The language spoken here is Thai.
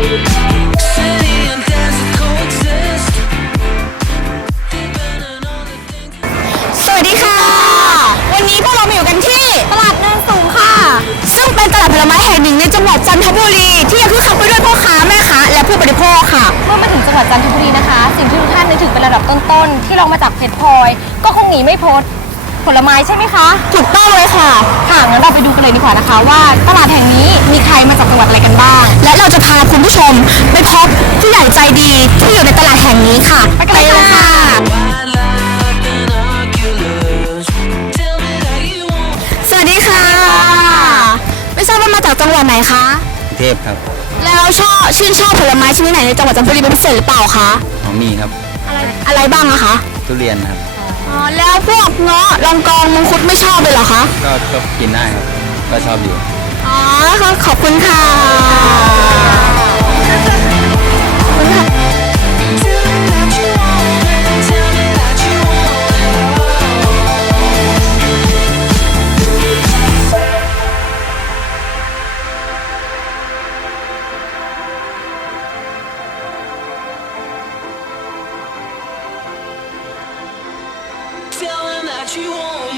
สวัสดีค่ะ วันนี้พวกเรามาอยู่กันที่ ตลาดเนินสูงค่ะ ซึ่งเป็นตลาดผลไม้แห่งหนึ่งในจังหวัดจันทบุรี ที่ยังคึกคักไปด้วยพ่อค้าแม่ค้าและผู้บริโภคค่ะ เมื่อมาถึงจังหวัดจันทบุรีนะคะ สิ่งที่ทุกท่านนึกถึงเป็นระดับต้นๆ ที่เรามาจากเพชรพลอย ก็คงหนีไม่พ้นผลไม้ใช่ไหมคะ ถูกต้องเลยค่ะ ค่ะงั้นเราไปดูกันเลยดีกว่านะคะ ว่าตลาดแห่งนี้มีใครมาจากจังหวัดอะไรกันบ้าง ดไหนคะกรุงเทพครับแล้วชอบชื่นชอบผลไม้ชนิดไหนในจังหวัดจันทบุรีเป็นพิเศษหรือเปล่าคะอ๋อมีครับ อะไรอะไรบ้างอะคะทุเรียนครับ อ๋อแล้วพวกเงาะลองกองมังคุดไม่ชอบเลยเหรอคะก็ก็กินได้ครับ ก็ชอบอยู่ อ๋อค่ะขอบคุณค่ะ telling that you won't